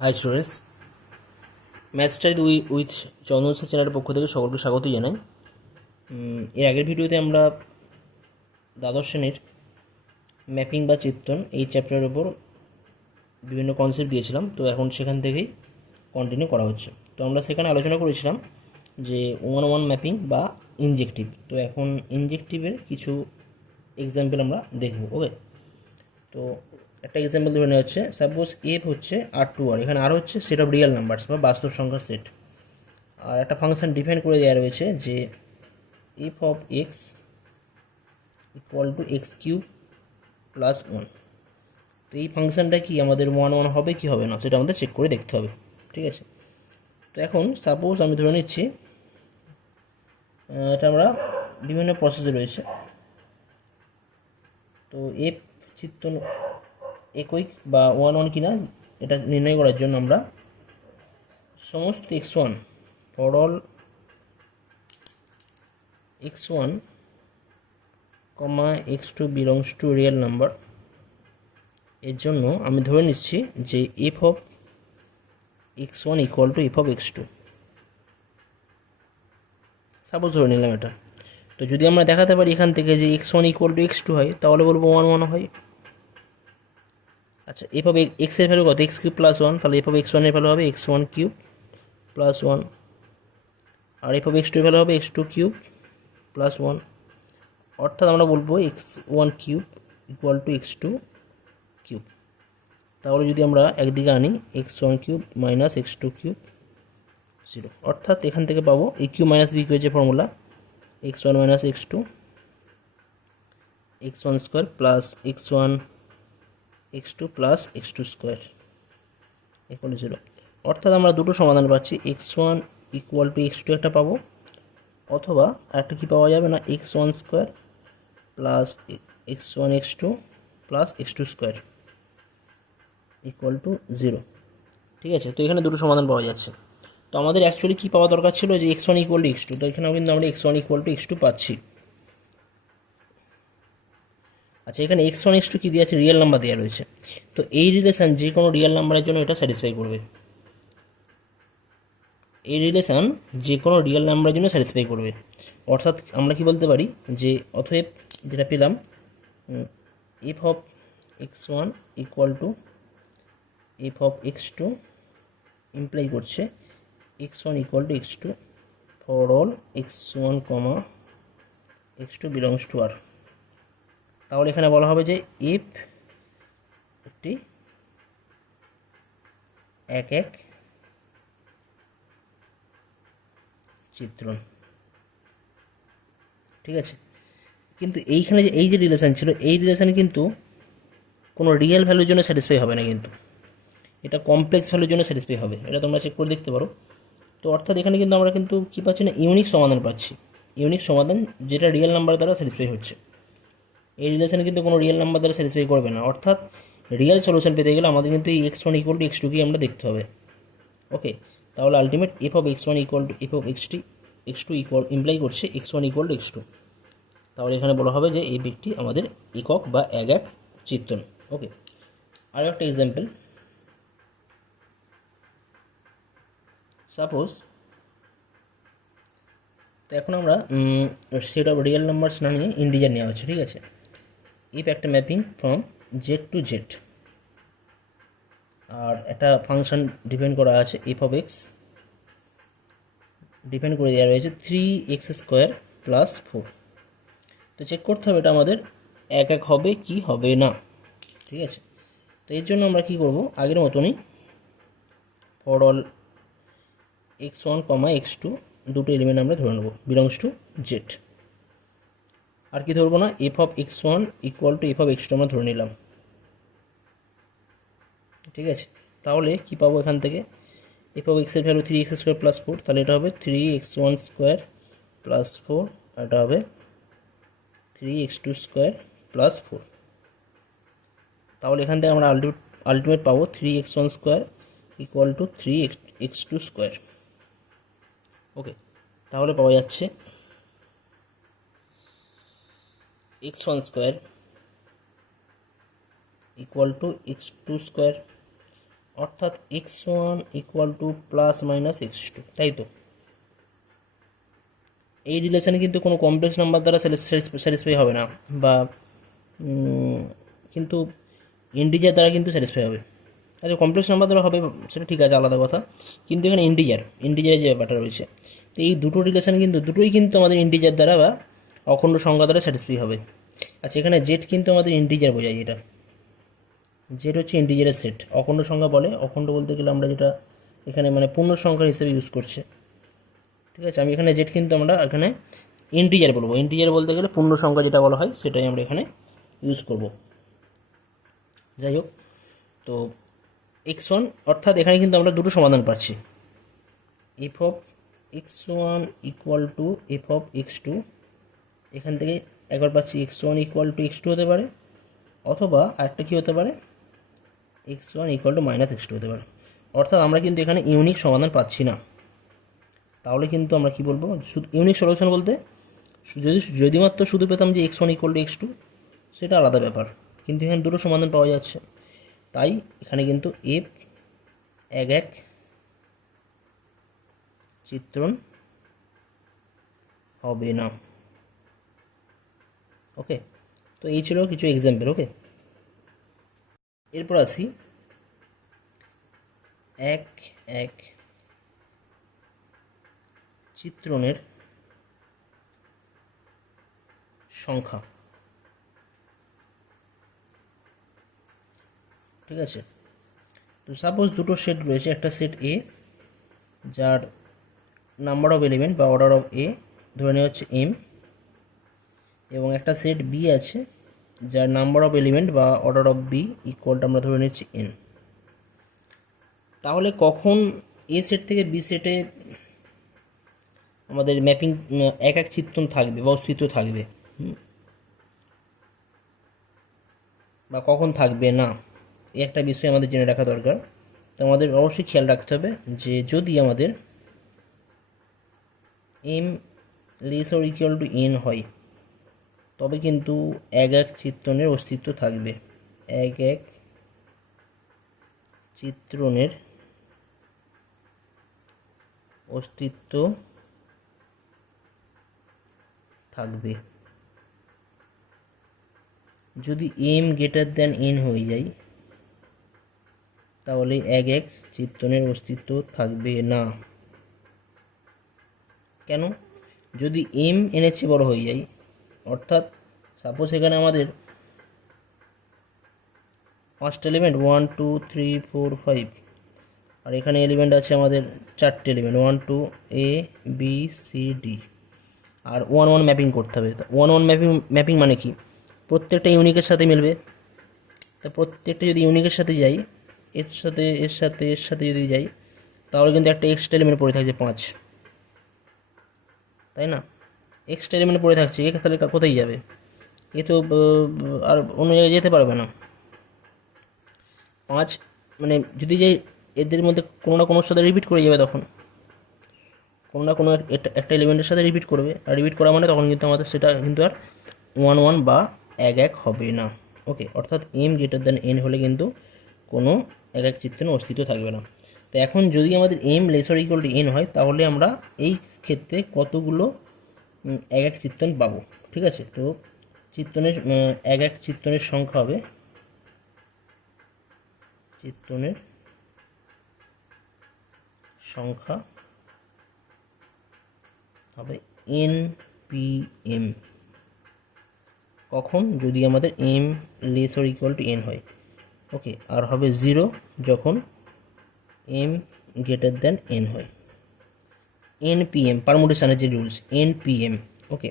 High students, math study with Chandan sir চ্যানেলের পক্ষ থেকে সকলকে স্বাগত জানাই। এর আগের ভিডিওতে আমরা দ্বাদশ শ্রেণীর ম্যাপিং বা চিত্রণ এই চ্যাপ্টারের উপর বিভিন্ন কনসেপ্ট দিয়েছিলাম, তো এখন সেখান থেকেই কন্টিনিউ করা হচ্ছে। তো আমরা সেখানে আলোচনা করেছিলাম যে 1-on-1 ম্যাপিং বা ইনজেক্টিভ। তো এখন ইনজেক্টিভের কিছু এক্সাম্পল আমরা দেখব। ওকে, তো একটা এক্সাম্পল ধরে নেওয়া হচ্ছে, সাপোজ এফ হচ্ছে R2R, এখানে আর হচ্ছে সেট অফ রিয়েল নাম্বারস বা বাস্তব সংখ্যার সেট। আর একটা ফাংশন ডিফাইন করে দেওয়া রয়েছে যে f of x equal two x cube plus 1। তো এই ফাংশনটা কি আমাদের 1-1 হবে কি হবে না সেটা আমাদের চেক করে দেখতে হবে। ঠিক আছে, তো এখন সাপোজ আমি ধরে নিচ্ছি এটা আমরা বিভিন্ন প্রসেসে রয়েছে। তো এফ চিত্র একৈক বা 1-1 কিনা এটা নির্ণয় করার জন্য আমরা সমস্ত x1 for all x1 x2 belongs two real number এর জন্য আমি ধরে নিচ্ছি যে f of x1 equal to F of x2। Suppose ধরে নিলাম এটা। তো যদি আমরা দেখাতে পারি এখান থেকে যে x1 ইকুয়াল টু x2 হয়, তাহলে বলবো 1-1 হয়। আচ্ছা, এফ অফ এক্স এর ভ্যালু কত? এক্স কিউব প্লাস 1, তাহলে এফ অফ x1 এর ভ্যালু হবে x1 কিউব প্লাস 1, আর এফ অফ x2 এর ভ্যালু হবে x2 কিউব প্লাস 1। অর্থাৎ আমরা বলবো x1 cube equal to x2 cube. তাহলে যদি আমরা একদিকে আনি x1 cube minus x2 cube 0, অর্থাৎ এখান থেকে পাবো এই কিউ মাইনাস বি যে formula x1 minus x2 x1 square plus x1 x2 plus x2 square equal two 0। অর্থাৎ আমরা দুটো সমাধান পাচ্ছি, x1 ইকুয়াল টু x2 একটা পাবো, অথবা একটা কি পাওয়া যাবে না, x1 square plus x1 x2 plus x2 square equal two 0। ঠিক আছে, তো এখানে দুটো সমাধান পাওয়া যাচ্ছে। তো আমাদের অ্যাকচুয়ালি কী পাওয়া দরকার ছিল যে x1 ইকুয়াল টু x2, তো এখানেও কিন্তু আমরা x1 ইকুয়াল টু x2 পাচ্ছি। আচ্ছা, এখানে x1 x2 কী দেওয়া আছে? রিয়েল নাম্বার দেওয়া রয়েছে। তো এই রিলেশান যে কোনো রিয়েল নাম্বারের জন্য এটা স্যাটিসফাই করবে। এই রিলেশান যে কোনো রিয়েল নাম্বারের জন্য স্যাটিসফাই করবে। অর্থাৎ আমরা কি বলতে পারি যে অতএব যেটা পেলাম f of x1 equal to F of x2 imply করছে x1 equal to x2 for all x1 x2 belongs to R. তাহলে এখানে বলা হবে যে এফ একটি এক এক চিত্রণ। ঠিক আছে, কিন্তু এইখানে যে এই যে রিলেশান ছিল, এই রিলেশান কিন্তু কোনো রিয়েল ভ্যালুর জন্য স্যাটিসফাই হবে না, কিন্তু এটা কমপ্লেক্স ভ্যালুর জন্য স্যাটিসফাই হবে। এটা তোমরা চেক করে দেখতে পারো। তো অর্থাৎ এখানে কিন্তু আমরা কিন্তু কী পাচ্ছি না, ইউনিক সমাধান পাচ্ছি। ইউনিক সমাধান যেটা রিয়েল নাম্বার দ্বারা স্যাটিসফাই হচ্ছে। এই রিলেশান কিন্তু কোনো রিয়েল নাম্বার দ্বারা স্যাটিসফাই করবে না। অর্থাৎ রিয়েল সলিউশন পেতে গেলে আমাদের কিন্তু এই x1 ইকুয়াল টু x2 কি আমরা দেখতে হবে। ওকে, তাহলে ultimate F of x1 equal to F of x2 equal imply করছে x1 ইকুয়াল টু x2। তাহলে এখানে বলা হবে যে এই ব্যক্তি আমাদের একক বা এক এক চিত্রণ। ওকে, আর একটা এক্সাম্পল, সাপোজ তো এখন আমরা সেট অফ রিয়েল নাম্বারস না নিয়ে ইন্টিজার নেওয়া হচ্ছে। ঠিক আছে, ইফ একটা mapping from Z to Z, আর একটা ফাংশন ডিপেন্ড করা আছে এফ অফ এক্স, ডিপেন্ড করে দেওয়া রয়েছে 3x স্কোয়ার প্লাস 4। তো চেক করতে হবে এটা আমাদের এক এক হবে কি হবে না। ঠিক আছে, তো এর জন্য আমরা কি করব, আগের মতনই ফর অল x1 x2 দুটো এলিমেন্ট আমরা ধরে নেব বিলংস টু জেড। আর কি ধরবো না, F of x1 equal to F of x2 আমরা ধরে নিলাম। ঠিক আছে, তাহলে কি পাবো এখান থেকে, এফ অফ এক্সের ভ্যালু 3x স্কোয়ার প্লাস 4, তাহলে এটা হবে 3x1 স্কোয়ার প্লাস 4, আর এটা হবে 3x2 স্কোয়ার প্লাস 4। তাহলে এখান থেকে আমরা আলটিমেট পাবো 3x1 square equal to 3x2 square. Okay, তাহলে পাওয়া যাচ্ছে x1 square equal to x2 square, অর্থাৎ x1 equal two plus minus x2, তাই তো? এই রিলেশানে কিন্তু কোনো কমপ্লেক্স নাম্বার দ্বারা স্যাটিসফাই হবে না, বা কিন্তু ইন্টিজার দ্বারা কিন্তু স্যাটিসফাই হবে। আচ্ছা, কমপ্লেক্স নাম্বার দ্বারা হবে সেটা ঠিক আছে, আলাদা কথা, কিন্তু এখানে ইন্টিজারের যে ব্যাপারটা রয়েছে, তো এই দুটো রিলেশান কিন্তু দুটোই কিন্তু আমাদের ইন্টিজার দ্বারা বা অখণ্ড সংখ্যা দ্বারা স্যাটিসফাই হবে। আচ্ছা, এখানে জেড কিন্তু আমাদের ইন্টিজার বোঝায়, এটা জেড হচ্ছে ইন্টিজারের সেট। অখণ্ড সংখ্যা বলে, অখণ্ড বলতে গেলে আমরা যেটা এখানে মানে পূর্ণ সংখ্যা হিসেবে ইউজ করছে, ঠিক আছে? আমি এখানে জেড কিন্তু আমরা এখানে ইন্টিজার বলবো, ইন্টিজার বলতে গেলে পূর্ণ সংখ্যা যেটা বলা হয় সেটাই আমরা এখানে ইউজ করব। যাই হোক, তো x1 অর্থাৎ এখানে কিন্তু আমরা দুটো সমাধান পাচ্ছি, F of x1 equal to F of x2। এখান থেকে একবার পাচ্ছি x1 ইকুয়াল টু x2 হতে পারে, অথবা আরেকটা কী হতে পারে, x1 equal two minus x2 হতে পারে। অর্থাৎ আমরা কিন্তু এখানে ইউনিক সমাধান পাচ্ছি না। তাহলে কিন্তু আমরা কি বলবো, শুধু ইউনিক সলিউশন বলতে যদি মাত্র শুধু পেতাম যে x1 ইকুয়াল টু x2, সেটা আলাদা ব্যাপার, কিন্তু এখানে দুটো সমাধান পাওয়া যাচ্ছে, তাই এখানে কিন্তু এফ এক চিত্রণ হবে না। ওকে, তো এই ছিল কিছু এক্সাম্পল। ওকে, এরপর আসি এক চিত্রণের সংখ্যা, ঠিক আছে? তো সাপোজ দুটো সেট রয়েছে, একটা সেট এ যার নাম্বার অফ এলিমেন্ট বা অর্ডার অফ এ ধরে নেওয়া হচ্ছে এম, এবং একটা সেট বি আছে যার নাম্বার অফ এলিমেন্ট বা অর্ডার অফ বি ইকুয়ালটা আমরা ধরে নিচ্ছি এন। তাহলে কখন এ সেট থেকে বি সেটে আমাদের ম্যাপিং এক চিত্রণ থাকবে বা অস্তিত্ব থাকবে, বা কখন থাকবে না, এই একটা বিষয় আমাদের জেনে রাখা দরকার। তো আমাদের অবশ্যই খেয়াল রাখতে হবে যে যদি আমাদের M less or equal to N হয়, তবে কিন্তু এক চিত্রণের অস্তিত্ব থাকবে, এক চিত্রণের অস্তিত্ব থাকবে। যদি এম গ্রেটার দ্যান এন হয়ে যায়, তাহলে এক চিত্রণের অস্তিত্ব থাকবে না। কেন? যদি এম এনের চেয়ে বড় হয়ে যায়, অর্থাৎ সাপোজ এখানে আমাদের 5টা এলিমেন্ট 1 2 3 4 5, আর এখানে এলিমেন্ট আছে আমাদের 4টে এলিমেন্ট 1 2 এ বি সি ডি, আর 1 1 ম্যাপিং করতে হবে। 1 1 ম্যাপিং মানে কি, প্রত্যেকটা ইউনিকের সাথে মিলবে। তা প্রত্যেকটা যদি ইউনিকের সাথে যাই, এর সাথে এর সাথে এর সাথে যদি যাই, তাহলে কিন্তু একটা এক্সট্রা এলিমেন্ট পড়ে থাকছে 5, তাই না? এক্সট্রা এলিমেন্ট পড়ে থাকছে, এ তাহলে কোথায় যাবে? এ তো আর অন্য জায়গায় যেতে পারবে না। 5 মানে যদি যাই, এদের মধ্যে কোনো না কোনোর সাথে রিপিট করে যাবে, তখন কোনো না কোনো একটা এলিমেন্টের সাথে রিপিট করবে, আর রিপিট করা মানে তখন কিন্তু আমাদের সেটা কিন্তু আর 1 1 বা এক হবে না। ওকে, অর্থাৎ এম গ্রেটার দ্যান এন হলে কিন্তু কোনো এক চিত্রণের অস্তিত্ব থাকবে না। তো এখন যদি আমাদের M lesser equal to N হয়, তাহলে আমরা এই ক্ষেত্রে কতগুলো এক চিত্রণ পাবো, ঠিক আছে? তো চিত্রণের এক চিত্রণের সংখ্যা হবে, চিত্রণের সংখ্যা হবে এন পি এম। কখন? যদি আমাদের M less or equal to N হয়। ওকে, আর হবে 0 যখন এম গ্রেটার দ্যান এন হয়। এন পি এম পারমুটেশনের যে rules, N P M. Okay,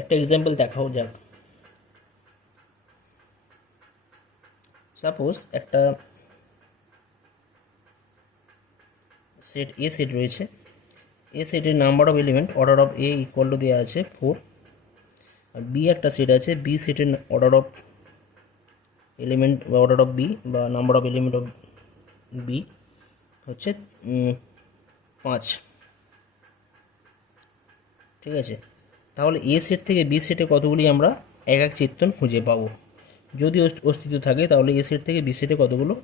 একটা এক্সাম্পল দেখাও যাক। সাপোজ একটা সেট এ সেট রয়েছে, এ সেটের number of element order of A equal to দেওয়া আছে 4, আর বি একটা সেট আছে, বি সেটের অর্ডার অফ এলিমেন্ট বা অর্ডার অফ বি বা number of element of B হচ্ছে 5, ঠিক আছে? তাহলে এ সেট থেকে বি সেটে কতগুলি আমরা এক চিত্রণ খুঁজে পাবো? যদি অস্তিত্ব থাকে, তাহলে এ সেট থেকে বি সেটে কতগুলো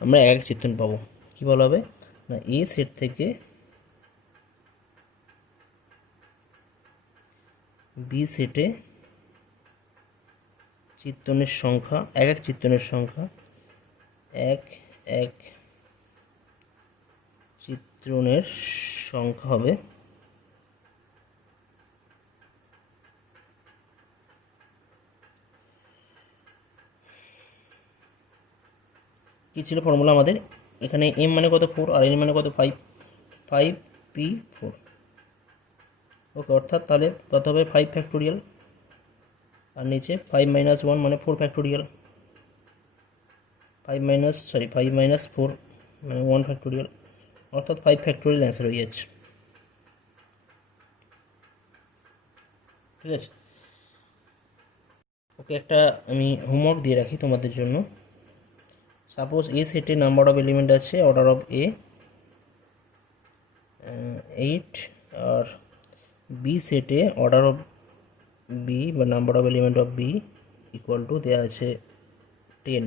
আমরা এক চিত্রণ পাবো? কী বলা হবে না, এ সেট থেকে বি সেটে চিত্রণের সংখ্যা এক এক চিত্রণের সংখ্যা এক এক চিত্রণের সংখ্যা হবে কী ছিল ফর্মুলা আমাদের, এখানে এম মানে কত 4 আর এন মানে কত 5, 5p4। ওকে, অর্থাৎ তাহলে কত হবে 5 ফ্যাক্টোরিয়াল, আর নিচে 5 - 1 মানে 4 ফ্যাক্টোরিয়াল, 5 - 4 মানে 1 ফ্যাক্টোরিয়াল, অর্থাৎ 5 ফ্যাক্টোরিয়াল অ্যান্সার হয়ে যাচ্ছে। ঠিক আছে, ওকে, একটা আমি হোমওয়ার্ক দিয়ে রাখি তোমাদের জন্য। সাপোজ এ সেটে নাম্বার অফ এলিমেন্ট আছে অর্ডার অফ এ 8, আর বি সেটে অর্ডার অফ বি বা number of element of B equal to দেওয়া আছে 10।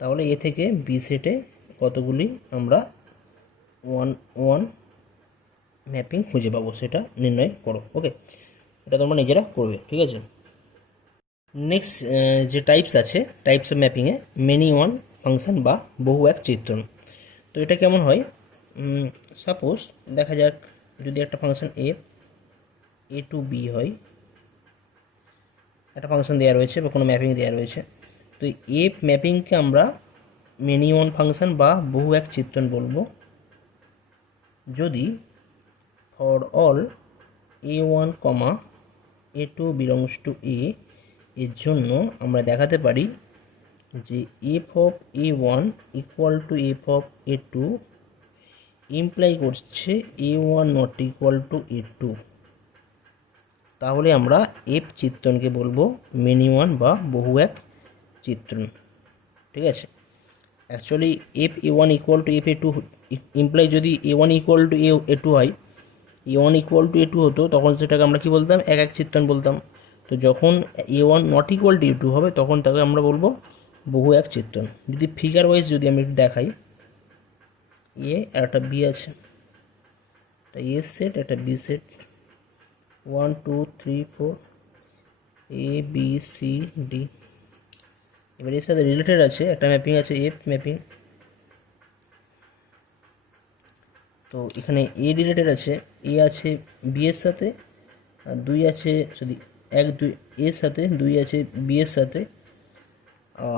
তাহলে এ থেকে বি সেটে কতগুলি আমরা 1 ম্যাপিং খুঁজে পাবো সেটা নির্ণয় করো। ওকে, এটা তোমরা নিজেরা করবে। ঠিক আছে, নেক্সট যে টাইপস আছে, টাইপস অফ ম্যাপিংয়ে মেনি ওয়ান ফাংশন বা বহু এক চিত্রণ। তো এটা কেমন হয়, সাপোজ দেখা যাক যদি একটা ফাংশন এ টু বি হয়, একটা ফাংশন দেওয়া রয়েছে বা কোনো ম্যাপিং দেওয়া রয়েছে, তো এ ম্যাপিংকে আমরা মেনি ওয়ান ফাংশন বা বহু এক চিত্রণ বলবো যদি for all a1, a2 belongs to এর জন্য আমরা দেখাতে পারি যে f of a1 equal to F of a2 imply করছে a1 not equal to a2। তাহলে আমরা এফ চিত্রণকে বলবো মেনি ওয়ান বা বহু এক চিত্রণ। ঠিক আছে, actually F a1 equal to F a2 imply যদি a1 ইকুয়াল টু a2 হয়, a1 ইকুয়াল টু a2 হতো, তখন সেটাকে আমরা কী বলতাম, এক এক চিত্রণ বলতাম। তো যখন a1 not equal to a2 হবে তখন তাকে আমরা বলবো বহু এক চিত্রণ। যদি ফিগার ওয়াইজ যদি আমি একটু দেখাই, এ আর একটা বি আছে, একটা এ সেট একটা B set, 1 2 3 4 a b c D. এবার এর সাথে রিলেটেড আছে একটা ম্যাপিং আছে এফ ম্যাপিং। তো এখানে এ রিলেটেড আছে, এ আছে বি এর সাথে, আর 2 আছে যদি 1 2 এর সাথে, 2 আছে বি এর সাথে,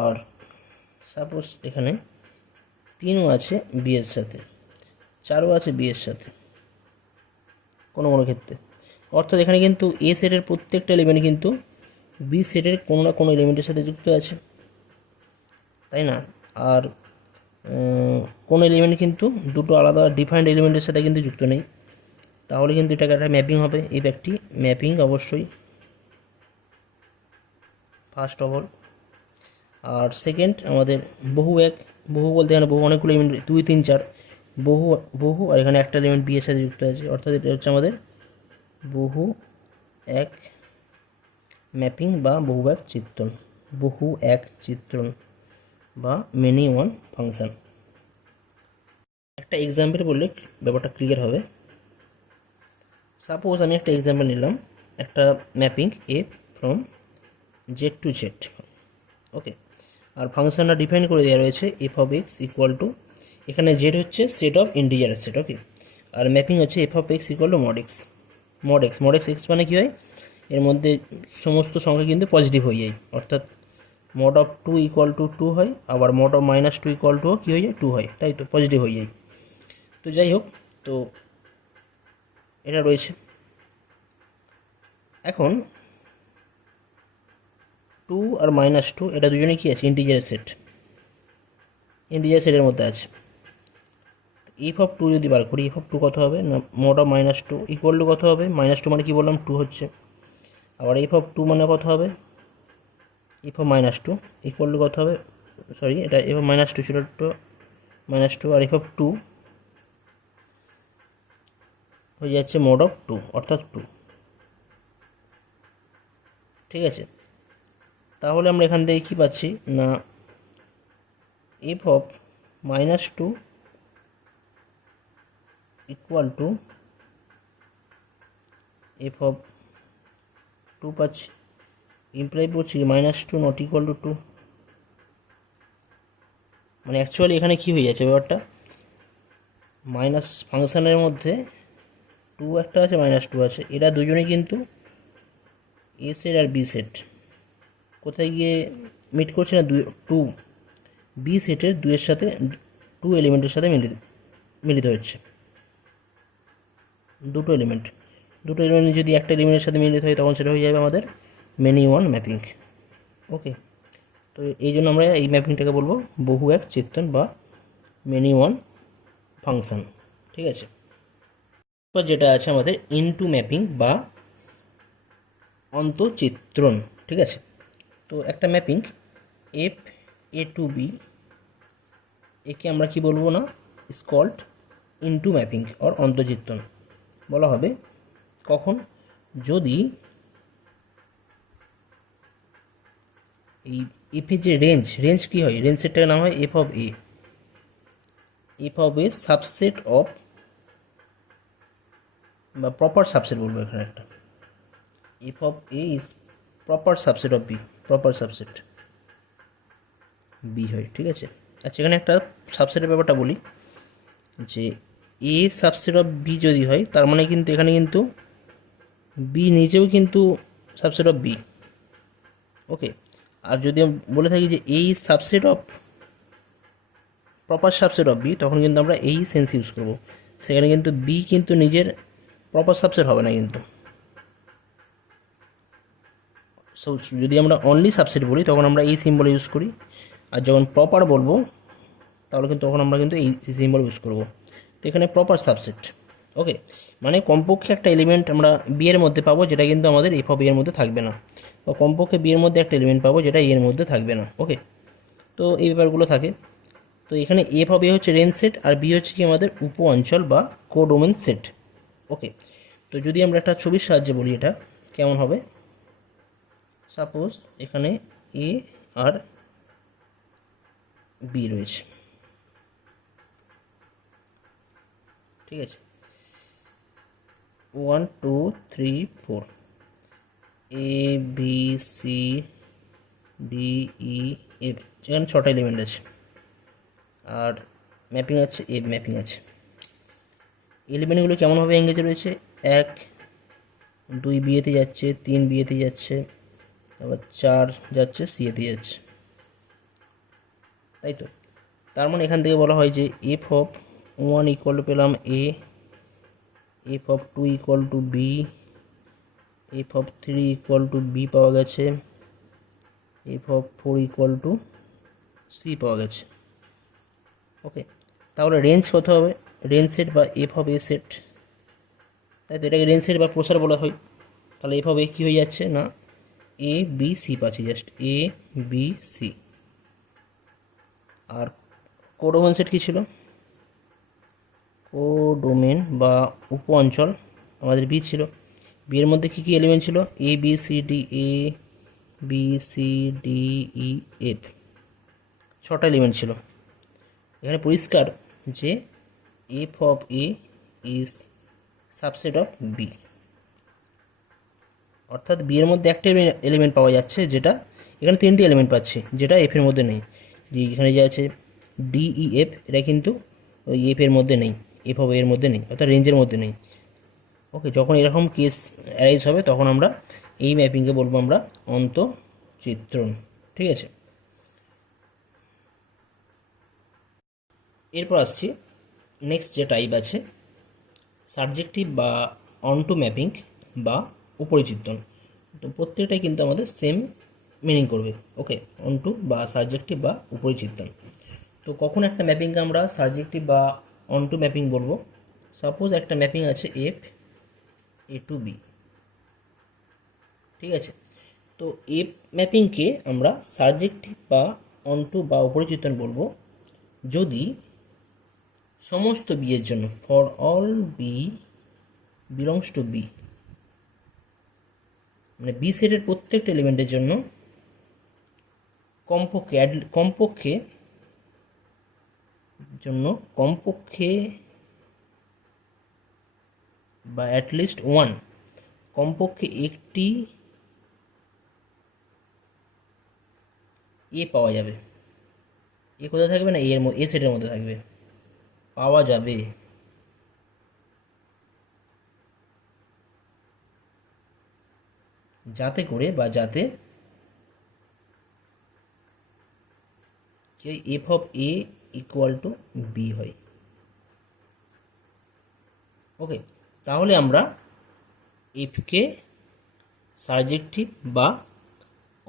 আর সাপোজ এখানে 3ও আছে বি এর সাথে, 4ও আছে বি এর সাথে কোনো কোনো ক্ষেত্রে। অর্থাৎ এখানে কিন্তু এ সেটের প্রত্যেকটা এলিমেন্ট কিন্তু বি সেটের কোনো না কোনো এলিমেন্টের সাথে যুক্ত আছে, তাই না? আর কোনো এলিমেন্ট কিন্তু দুটো আলাদা ডিফারেন্ট এলিমেন্টের সাথে কিন্তু যুক্ত নেই, তাহলে কিন্তু এটাকে একটা ম্যাপিং হবে। এই একটি ম্যাপিং অবশ্যই ফার্স্ট অফ অল। আর সেকেন্ড আমাদের বহু এক, বহু বলতে এখানে বহু অনেকগুলো এলিমেন্ট 2 3 4 বহু বহু, আর এখানে একটা এলিমেন্ট বি এর সাথে যুক্ত আছে, অর্থাৎ এটা হচ্ছে আমাদের বহু এক ম্যাপিং বা বহু এক চিত্রণ, বহু এক চিত্রণ বা মেনি ওয়ান ফাংশন। একটা এক্সাম্পল বললে ব্যাপারটা ক্লিয়ার হবে। সাপোজ আমি একটা এক্সাম্পল নিলাম, একটা mapping A from Z to Z. Okay, আর ফাংশনটা ডিফাইন করে দেওয়া রয়েছে f of x equal to, এখানে জেড হচ্ছে set of integer set. Okay, আর ম্যাপিং হচ্ছে f of x equal to mod x. Mod x x মানে কী হয়, এর মধ্যে সমস্ত সংখ্যা কিন্তু পজিটিভ হয়ে যায়, অর্থাৎ মড অফ 2 ইকুয়াল টু 2 হয়, আবার মড অফ -2 ইকুয়াল টু কী হয়ে যায় 2 হয়, তাই তো পজিটিভ হয়ে যায়। তো যাই হোক, তো এটা রয়েছে। এখন 2 আর -2 এটা দুজনে কি আছে, ইন্টিজার সেটের মধ্যে আছে। এফ অফ 2 যদি বার করি, এফ অফ 2 কত হবে না, মড অফ -2 ইকুয়াল টু কত হবে, -2 মানে কি বললাম 2 হচ্ছে, আবার এফ অফ 2 মানে কত হবে, এফ অফ -2 ইকুয়াল টু কত হবে, সরি এটা এফ অফ -2 ছিল, তো -2 আর এফ অফ 2 হয়ে যাচ্ছে মড অফ 2 অর্থাৎ 2। ঠিক আছে, তাহলে আমরা এখান থেকে কী পাচ্ছি না, F of -2 equal to F of two পাচ্ছি, ইমপ্লাই করছি -2 নট ইকুয়াল টু 2। মানে অ্যাকচুয়ালি এখানে কী হয়ে যাচ্ছে ব্যাপারটা, মাইনাস ফাংশানের মধ্যে 2 একটা আছে, -2 আছে, এরা দুজনেই কিন্তু এ সেট আর বি সেট কোথায় গিয়ে মিট করছে না, 2 বি সেটের 2-এর সাথে 2 এলিমেন্টের সাথে মিলিত হচ্ছে। দুটো এলিমেন্ট যদি একটা এলিমেন্টের সাথে মিলিত হয় তখন সেটা হয়ে যাবে আমাদের মেনি ওয়ান ম্যাপিং। ওকে, তো এই জন্য আমরা এই ম্যাপিংটাকে বলবো বহু এক চিত্রণ বা মেনি ওয়ান ফাংশন। ঠিক আছে, এরপর যেটা আছে আমাদের ইনটু ম্যাপিং বা অন্তঃচিত্রণ। ঠিক আছে, তো একটা mapping f a to b, একে আমরা কি বলবো না, is called into mapping or অন্তঃচিত্রণ বলা হবে কখন, যদি এই এফের যে রেঞ্জ কী হয়, রেঞ্জ সেটটার নাম হয় F of A subset of, বা প্রপার সাবসেট বলবো এখানে একটা, F of A is proper subset of B, proper subset B হয়। ঠিক আছে, আচ্ছা এখানে একটা সাবসেটের ব্যাপারটা বলি, যে এ সাবসেট অফ বি যদি হয় তার মানে কিন্তু এখানে কিন্তু বি নিজেও কিন্তু সাবসেট অফ বি। ওকে, আর যদি বলে থাকি যে এই subset of proper subset of B, তখন কিন্তু আমরা এই সেন্স ইউজ করবো, সেখানে কিন্তু বি কিন্তু নিজের প্রপার সাবসেট হবে না কিন্তু। সো যদি আমরা অনলি সাবসেট বলি তখন আমরা এই সিম্বল ইউজ করি, আর যখন প্রপার বলবো তাহলে কিন্তু তখন আমরা কিন্তু এই সিম্বল ইউজ করবো। তো এখানে প্রপার সাবসেট। ওকে, মানে কমপক্ষে একটা এলিমেন্ট আমরা বি এর মধ্যে পাবো যেটা কিন্তু আমাদের এফ অফ এর মধ্যে থাকবে না, বা কমপক্ষে বি এর মধ্যে একটা এলিমেন্ট পাবো যেটা এর মধ্যে থাকবে না। ওকে, তো এই ব্যাপারগুলো থাকে। তো এখানে এফ অফ এ হচ্ছে রেঞ্জ সেট, আর বি হচ্ছে কি আমাদের উপ অঞ্চল বা কোডোমেন সেট। ওকে, তো যদি আমরা একটা ছবির সাহায্যে বলি এটা কেমন হবে, সাপোজ এখানে এ আর বি রয়েছে। ঠিক আছে, 1 2 3 4 a b c d e f, এখানে 6টা এলিমেন্ট আছে, আর ম্যাপিং আছে এফ ম্যাপিং আছে। এলিমেন্টগুলো কেমনভাবে এঙ্গেজে রয়েছে, 1 2 বিয়েতে যাচ্ছে, 3 বিয়েতে যাচ্ছে, আবার 4 যাচ্ছে সিএতে যাচ্ছে, তাই তো। তার মানে এখান থেকে বলা হয় যে এফ অফ 1 ইকুয়াল টু পেলাম a, f of 2 equal to b, f of 3 equal to b পাওয়া গেছে, f of 4 equal to c পাওয়া গেছে। ওকে, তাহলে রেঞ্জ কত হবে, রেঞ্জ সেট বা এফ অফ এ সেট, তাই তো এটাকে রেঞ্জ সেট বা প্রসার বলা হয়। তাহলে এফ অফ এ কী হয়ে যাচ্ছে না, এ বি সি পাচ্ছি, just a b C. R codomain set কী ছিল, কোডোমেন বা উপ অঞ্চল আমাদের বি ছিল, বি এর মধ্যে কী কী এলিমেন্ট ছিল, a b c d, a b c d e f, 6টা এলিমেন্ট ছিল। এখানে পরিষ্কার যে f of A is subset of b, অর্থাৎ বি এর মধ্যে একটা এলিমেন্ট পাওয়া যাচ্ছে, যেটা এখানে 3টি এলিমেন্ট পাচ্ছি যেটা এফ এর মধ্যে নেই। যে এখানে যে আছে ডি ই এফ, এটা কিন্তু ওই এফ এর মধ্যে নেই, এফ অফ এর মধ্যে নেই, অর্থাৎ রেঞ্জের মধ্যে নেই। ওকে, যখন এরকম কেস অ্যারাইজ হবে তখন আমরা এই ম্যাপিংকে বলবো আমরা অন্তঃচিত্রণ। ঠিক আছে, এরপর আসছি নেক্সট যে টাইপ আছে সাবজেক্টিভ বা অনটু ম্যাপিং বা উপরিচিত্রণ। তো প্রত্যেকটাই কিন্তু আমাদের সেম মিনিং করবে। ওকে, অনটু বা সাবজেক্টিভ বা উপরিচিত্রণ। তো কখন একটা ম্যাপিংকে আমরা সাবজেক্টিভ বা অনটু ম্যাপিং বলবো, সাপোজ একটা ম্যাপিং আছে এফ এ টু বি। ঠিক আছে, তো এফ ম্যাপিংকে আমরা সাবজেক্টিভ বা অনটু বা উপরিচিত্রণ বলবো যদি সমস্ত বি এর জন্য, for all B belongs to B, মানে বি সেটের প্রত্যেকটা এলিমেন্টের জন্য কমপক্ষে জন্য কমপক্ষে বা অ্যাটলিস্ট ওয়ান, কমপক্ষে একটি এ পাওয়া যাবে। এ কোথায় থাকবে না, এ সেটের মধ্যে থাকবে, পাওয়া যাবে। যাতে করে বা যাতে F of A equal to B হয়। ওকে, তাহলে আমরা এফকে সারজেক্টিভ বা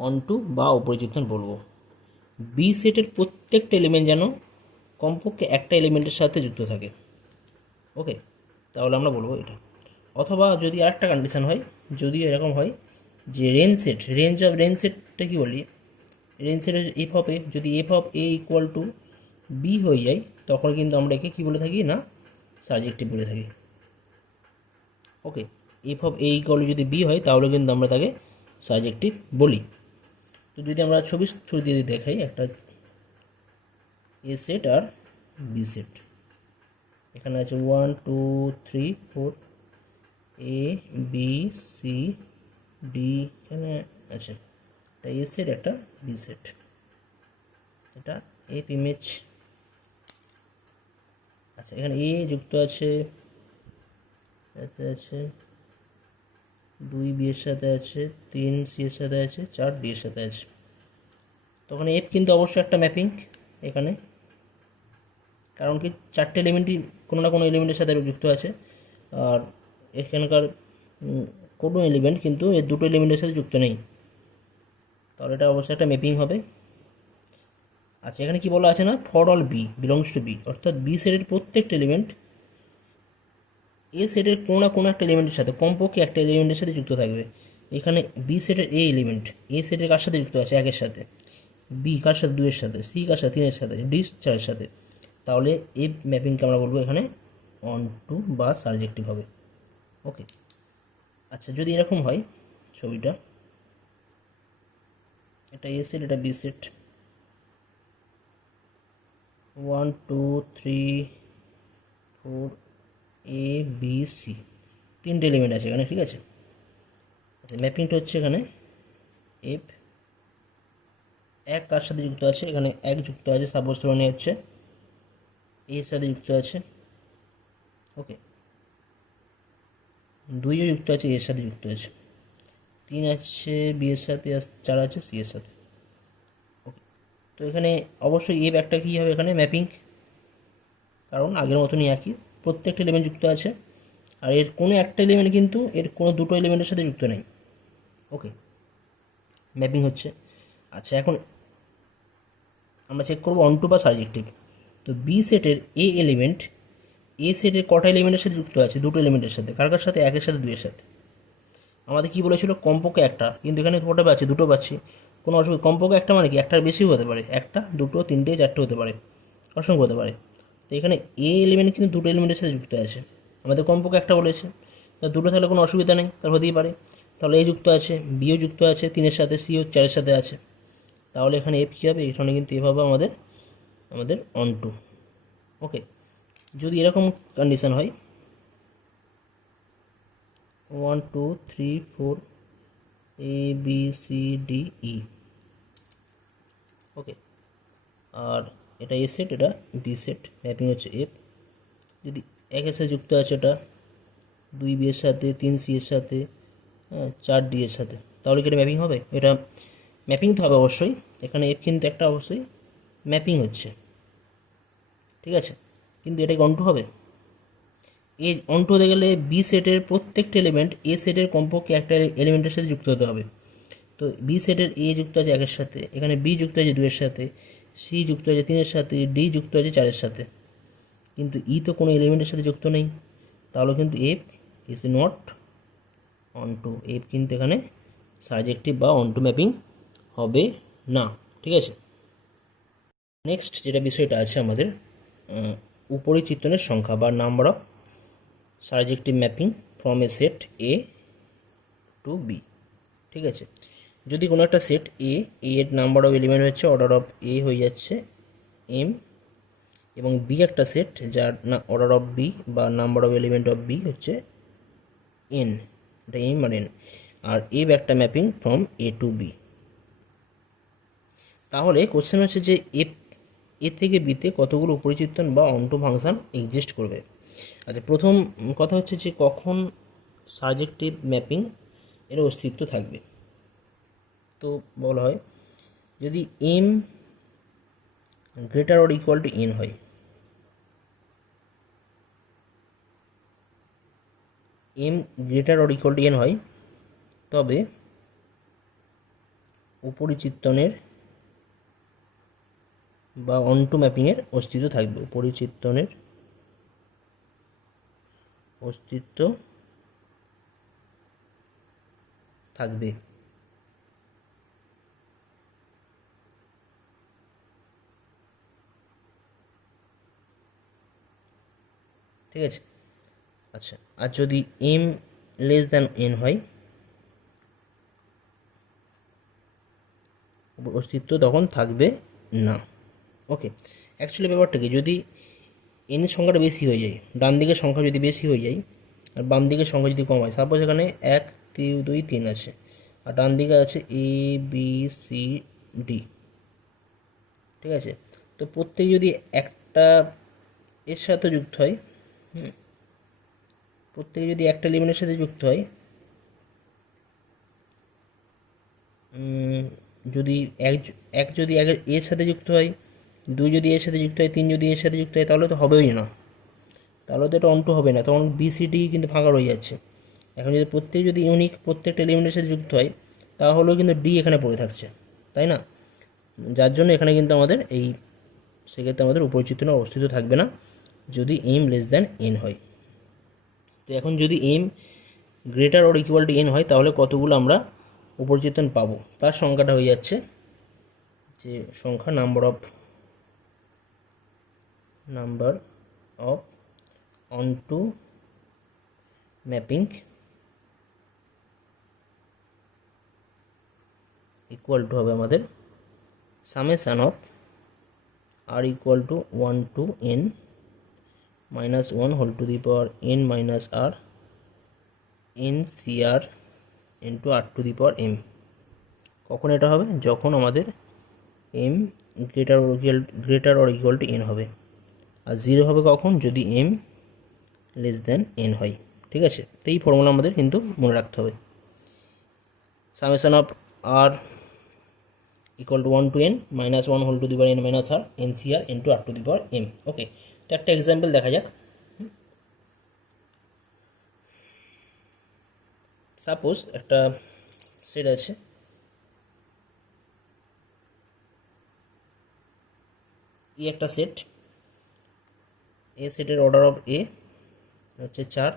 অনটু বা অপরিচিত বলবো। বি সেটের প্রত্যেকটা এলিমেন্ট যেন কমপক্ষে একটা এলিমেন্টের সাথে যুক্ত থাকে। ওকে, তাহলে আমরা বলবো এটা। অথবা যদি আরেকটা কন্ডিশন হয়, যদি এরকম হয় যে রেঞ্জ সেটটা কী বলি, range set F of A, যদি F of A equal to B হয়ে যায়, তখন কিন্তু আমরা একে কী বলে থাকি না, সাবজেক্টিভ বলে থাকি। Okay, f of A equal to যদি বি হয় তাহলে কিন্তু আমরা তাকে সাবজেক্টিভ বলি। তো যদি আমরা ছবি থ্রু দিয়ে দেখাই একটা এ সেট আর বি সেট, এখানে আছে 1 2 3 4 এ বি সি ডি, এখানে আছে একটা এ সেট একটা বি সেট, এটা এফ ইমেজ। আচ্ছা, এখানে এ যুক্ত আছে, আছে 2 বি এর সাথে আছে, 3 সি এর সাথে আছে, 4 ডি এর সাথে আছে। তখন এফ কিন্তু অবশ্যই একটা ম্যাপিং এখানে, কারণ কি চারটে এলিমেন্টই কোনো না কোনো এলিমেন্টের সাথে যুক্ত আছে, আর এখানকার কোনো এলিমেন্ট কিন্তু এই দুটো এলিমেন্টের সাথে যুক্ত নেই, তাহলে এটা অবশ্যই একটা ম্যাপিং হবে। আচ্ছা, এখানে কি বলা আছে না, for all B belongs to B, অর্থাৎ বি সেটের প্রত্যেকটা এলিমেন্ট এ সেটের কোনো না কোনো একটা এলিমেন্টের সাথে, কমপক্ষে একটা এলিমেন্টের সাথে যুক্ত থাকবে। এখানে বি সেটের এ এলিমেন্ট এ সেটের কার সাথে যুক্ত আছে, একের সাথে, বি কার সাথে, 2 এর সাথে, সি কার সাথে, 3 এর সাথে, ডি 4 এর সাথে, তাহলে এই ম্যাপিংকে আমরা বলবো এখানে অন টু বা সাবজেক্টিভ হবে। ওকে, আচ্ছা, যদি এরকম হয় ছবিটা, এটা এ সেট, এটা B set, 1 2 3 4 a b C, তিনটে এলিমেন্ট আছে এখানে, ঠিক আছে। আচ্ছা, ম্যাপিংটা হচ্ছে এখানে এফ এক কার সাথে যুক্ত আছে, এখানে এক যুক্ত আছে, সাপোজ মানে হচ্ছে এর সাথে যুক্ত আছে। ওকে, 2ও যুক্ত আছে, এর সাথে যুক্ত আছে, 3 আছে বি এর সাথে, 4 আছে সি এর সাথে। ওকে, তো এখানে অবশ্যই এফ একটা কী হবে এখানে ম্যাপিং, কারণ আগের মতনই একই, প্রত্যেকটা এলিমেন্ট যুক্ত আছে, আর এর কোনো একটা এলিমেন্ট কিন্তু এর কোনো দুটো এলিমেন্টের সাথে যুক্ত নেই। ওকে, ম্যাপিং হচ্ছে। আচ্ছা, এখন আমরা চেক করবো অন টু বা সাবজেক্টিভ। তো বি সেটের এ সেটের কটা এলিমেন্টের সাথে যুক্ত আছে, দুটো এলিমেন্টের সাথে, কার কার সাথে, একের সাথে, 2 এর সাথে। আমাদের কি বলেছিল কমপক্ষে একটা, কিন্তু এখানে কটা পাচ্ছি, দুটো পাচ্ছি, কোনো অসুবিধা, কমপক্ষে একটা মানে কি একটার বেশিও হতে পারে, একটা দুটো তিনটে চারটে হতে পারে, অসংখ্য হতে পারে। তো এখানে এ এলিমেন্ট কিন্তু দুটো এলিমেন্টের সাথে যুক্ত আছে, আমাদের কমপক্ষে একটা বলেছে, তা দুটো থাকলে কোনো অসুবিধা নেই, তার হতেই পারে। তাহলে এ যুক্ত আছে, বিও যুক্ত আছে 3-এর সাথে, সিও 4-এর সাথে আছে, তাহলে এখানে এফ কী হবে, এখানে কিন্তু এফ হবে আমাদের অন টু। ওকে, যদি এরকম কন্ডিশন হয় 1 2 3 4 এ বি সি ডি ই, ওকে, আর এটা এ সেট, এটা বি সেট, ম্যাপিং হচ্ছে এফ। যদি একের সাথে যুক্ত আছে এটা 2 বি এর সাথে, 3 সি এর সাথে, 4 ডি এর সাথে, তাহলে কি এটা ম্যাপিং হবে? এটা ম্যাপিং তো হবে অবশ্যই, এখানে এফ কিন্তু একটা অবশ্যই ম্যাপিং হচ্ছে, ঠিক আছে, কিন্তু এটা কি অন টু হবে? এ অন টু হতে গেলে বি সেটের প্রত্যেকটা এলিমেন্ট এ সেটের কমপক্ষে একটা এলিমেন্টের সাথে যুক্ত হতে হবে। তো বি সেটের এ যুক্ত আছে একের সাথে, এখানে বি যুক্ত আছে 2-এর সাথে, সি যুক্ত আছে 3-এর সাথে, ডি যুক্ত আছে 4-এর সাথে, কিন্তু ই তো কোনো এলিমেন্টের সাথে যুক্ত নেই, তাহলে কিন্তু f is not onto, f কিন্তু এখানে সাবজেক্টিভ বা অন টু ম্যাপিং হবে না, ঠিক আছে। নেক্সট যেটা বিষয়টা আছে আমাদের উপরের চিত্রণের সংখ্যা বা number of subjective mapping from a set A to B, ঠিক আছে। যদি কোনো একটা সেট এর নাম্বার অফ এলিমেন্ট হচ্ছে অর্ডার অফ এ হয়ে যাচ্ছে এম, এবং বি একটা সেট যার অর্ডার অফ বি বা number of element of B হচ্ছে এন, এটা এম আর এন, আর এ একটা mapping from A to B. তাহলে কোশ্চেন হচ্ছে যে এ থেকে বিতে কতগুলো উপরিচিত্তন বা অন্টো ফাংশন এক্সিস্ট করবে। আচ্ছা, প্রথম কথা হচ্ছে যে কখন সার্জেক্টিভ ম্যাপিং এর অস্তিত্ব থাকবে। তো বলা হয় যদি m greater or equal to N হয়, m greater or equal to N হয়, তবে উপরিচিত্তনের বা অন্টু ম্যাপিংয়ের অস্তিত্ব থাকবে, উপরিচিত্তনের অস্তিত্ব থাকবে। ঠিক আছে। আচ্ছা, আর যদি এম লেস দ্যান এন হয়, অস্তিত্ব তখন থাকবে না। ওকে, অ্যাকচুয়ালি ব্যাপারটা কি, যদি এনের সংখ্যাটা বেশি হয়ে যায়, ডান দিকের সংখ্যা যদি বেশি হয়ে যায় আর বাম দিকের সংখ্যা যদি কম হয়, সাপোজ এখানে 1 2 3 আছে আর ডান দিকে আছে এ বি সি ডি, ঠিক আছে, তো প্রত্যেক যদি একটা এর সাথে যুক্ত হয়, প্রত্যেকে যদি একটা এলিমেন্টের সাথে যুক্ত হয়, যদি এক এক যদি এর সাথে যুক্ত হয়, 2 যদি এর সাথে যুক্ত হয়, 3 যদি এর সাথে যুক্ত হয়, তাহলে তো হবেই না, তাহলে তো এটা অন্টু হবে না, তখন বিসিডি কিন্তু ফাঁকা রয়ে যাচ্ছে। এখন যদি যদি ইউনিক প্রত্যেকটা এলিমেন্টের সাথে যুক্ত হয়, তাহলেও কিন্তু ডি এখানে পড়ে থাকছে, তাই না? যার জন্য এখানে কিন্তু আমাদের সেক্ষেত্রে আমাদের উপরিচিত্তনের অস্তিত্ব থাকবে না যদি এম লেস দ্যান এন হয়। তো এখন যদি m greater or equal to N হয়, তাহলে কতগুলো আমরা উপরিচিত্তন পাবো, তার সংখ্যাটা হয়ে যাচ্ছে যে সংখ্যা number of onto mapping equal to হবে আমাদের summation of r equal to 1 to n minus 1 whole to the power n minus r ncr into r to the power m। কখন এটা হবে? যখন আমাদের m greater or equal two n হবে, আর 0 হবে কখন? যদি m লেস দেন n হয়। ঠিক আছে, তো এই ফর্মুলা আমাদের কিন্তু মনে রাখতে হবে। Summation of r equal to 1 to n minus 1 whole to the power n minus r ncr into r to the power m। ওকে, তো একটা এক্সাম্পল দেখা যাক। সাপোজ একটা সেট আছে, একটা সেট, এ সেটের অর্ডার অফ এ হচ্ছে 4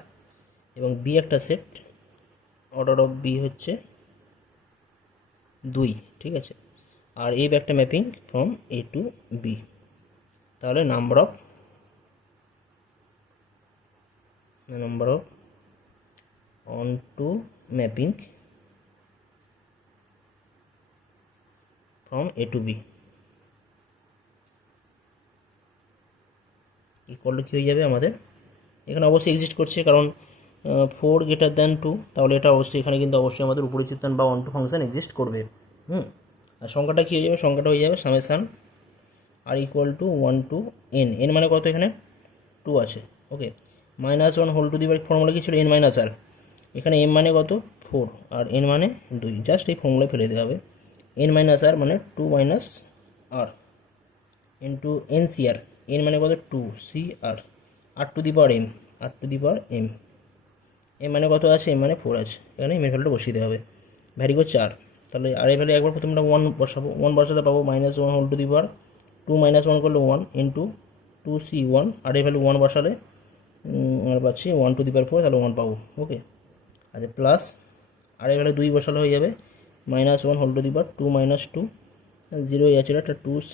এবং বি একটা সেট, অর্ডার অফ বি হচ্ছে 2। ঠিক আছে, আর এ একটা mapping from A to B, তাহলে number of onto mapping from A to b equal to কী হয়ে যাবে আমাদের? এখানে অবশ্যই এক্সিস্ট করছে, কারণ 4 গ্রেটার দ্যান 2, তাহলে এটা অবশ্যই এখানে কিন্তু অবশ্যই আমাদের উপরিচিত্তন বা অন টু ফাংশন এক্সিস্ট করবে। আর সংখ্যাটা কী হয়ে যাবে? সংখ্যাটা হয়ে যাবে summation r equal to 1 to n, n মানে কত? এখানে 2 আছে। Okay, minus 1 whole to the power formula কি ছিল? n মাইনাস আর, এখানে m মানে কত? 4 আর n মানে 2, জাস্ট এই ফর্মুলায় ফেলে দেওয়া হবে। n মাইনাস আর মানে 2 minus r into nCr, n মানে কত? 2 C r, r to the power m, r to the power m, m মানে কত আছে? m মানে 4 আছে, এখানে m এর ভ্যালুটা বসিয়ে দেওয়া হবে। ভ্যারি করছে 4, তাহলে আর এর ভ্যালু একবার প্রথমে 1 বসাবো, 1 বসাতে পাবো minus 1 whole to the power 2 minus 1 করলে 1 ইন্টু 2c1, আর এর ভ্যালু 1 বসালে আমরা পাচ্ছি 1 টু দি পাওয়ার 4, তাহলে 1 পাবো। ওকে, আচ্ছা প্লাস আর এর ভ্যালু 2 বসালে হয়ে যাবে minus 1 whole to the power 2 minus 2, 0 হয়ে যাচ্ছে, এটা 2c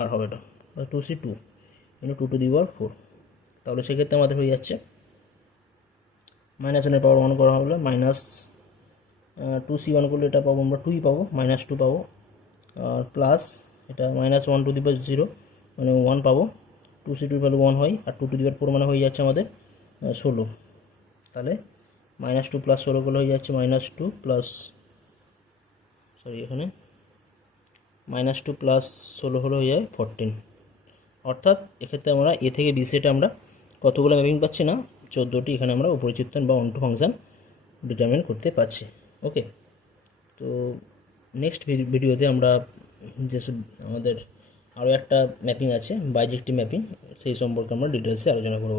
আর হবে, এটা 2c2 ইন্টু 2 টু দি পাওয়ার 4, তাহলে সেক্ষেত্রে আমাদের হয়ে যাচ্ছে মাইনাস 1 পাওয়ার 1 করা হলে মাইনাস 2c1 করলে এটা পাবো আমরা 2ই পাবো, মাইনাস 2 পাবো, আর প্লাস এটা মাইনাস 1 টু দি পাওয়ার 0 মানে 1 পাবো, 2c2 ভ্যালু 1 হয়, আর 2 টু দি পাওয়ার 4 মানে হয়ে যাচ্ছে আমাদের 16, তাহলে -2 + 16 করলে হয়ে যাচ্ছে -2 প্লাস এখানে -2 + 16 হলে হয়ে যায় 14। অর্থাৎ এক্ষেত্রে আমরা এ থেকে বি সেটে আমরা কতগুলো ম্যাপিং পাচ্ছি না 14টি। এখানে আমরা অপরিচিত বা অনটো ফাংশান ডিটারমিন করতে পারছি। ওকে, তো নেক্সট ভিডিওতে আমরা যেসব আমাদের আরও একটা ম্যাপিং আছে বাইজেক্টিভ ম্যাপিং, সেই সম্পর্কে আমরা ডিটেলসে আলোচনা করব।